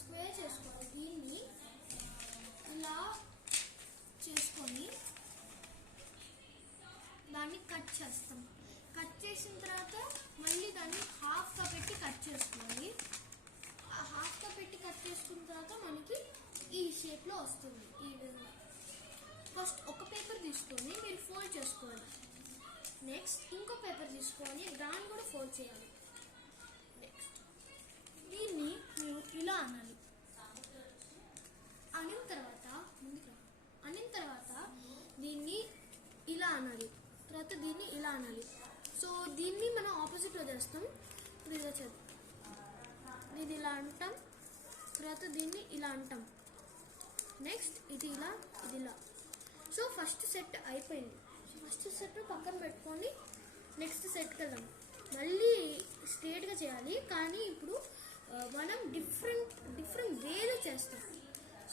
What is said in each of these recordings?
Square చేసుకోవాలి. దీన్ని ఇలా చేసుకొని దాన్ని కట్ చేస్తాం. కట్ చేసిన తర్వాత మళ్ళీ దాన్ని హాఫ్గా పెట్టి కట్ చేసుకోవాలి. హాఫ్గా పెట్టి కట్ చేసుకున్న తర్వాత మనకి ఈ షేప్లో వస్తుంది. ఈ విధంగా ఫస్ట్ ఒక పేపర్ తీసుకొని మీరు ఫోల్డ్ చేసుకోవాలి. నెక్స్ట్ ఇంకో పేపర్ తీసుకొని దాన్ని కూడా ఫోల్డ్ చేయాలి. నెక్స్ట్ దీన్ని మీరు ఇలా అనాలి. అనిన తర్వాత దీన్ని ఇలా అనాలి. తర్వాత దీన్ని ఇలా అనాలి. సో దీన్ని మనం ఆపోజిట్లో చేస్తాం. ఇప్పుడు ఇలా చేద్దాం. ఇది ఇలా అంటాం, తర్వాత దీన్ని ఇలా అంటాం. నెక్స్ట్ ఇది ఇలా, ఇది ఇలా. సో ఫస్ట్ సెట్ అయిపోయింది. ఫస్ట్ సెట్ పక్కన పెట్టుకొని నెక్స్ట్ సెట్కి వెళ్దాం. మళ్ళీ స్ట్రేట్గా చేయాలి, కానీ ఇప్పుడు మనం డిఫరెంట్ వేలో చేస్తాం.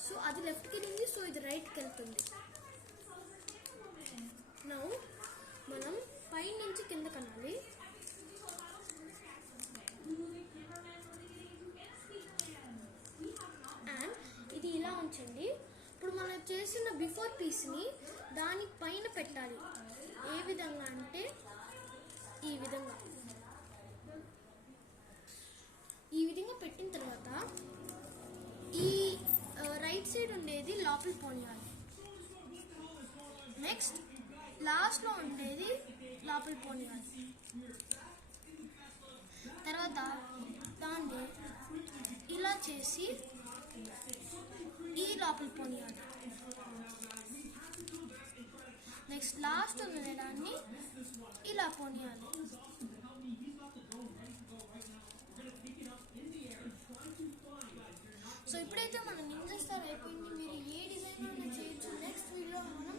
సో అది లెఫ్ట్కి వెళ్ళింది, సో ఇది రైట్కి వెళ్తుంది. నౌ మనం పై నుంచి కింద కనాలి. అండ్ ఇది ఇలా ఉంచండి. ఇప్పుడు మనం చేసిన బిఫోర్ పీస్ని దాని పైన పెట్టాలి. ఏ విధంగా అంటే ఈ విధంగా పెట్టిన తర్వాత ఈ రైట్ సైడ్ ఉండేది లోపల పోనియాలి. నెక్స్ట్ లాస్ట్లో ఉండేది లోపల పోనియాలి. తర్వాత దాన్ని ఇలా చేసి ఈ లోపల పోనియాలి. నెక్స్ట్ లాస్ట్ ఉన్న దాన్ని ఇలా పోనియాలి. సో ఇప్పుడైతే మనం నింజా స్టార్ అయిపోయింది. మీరు ఏ డిజైన్ అయినా చేయొచ్చు. నెక్స్ట్ వీడియో మనం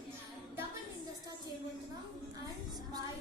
డబుల్ నింజా స్టార్ చేయబోతున్నాం. And bye.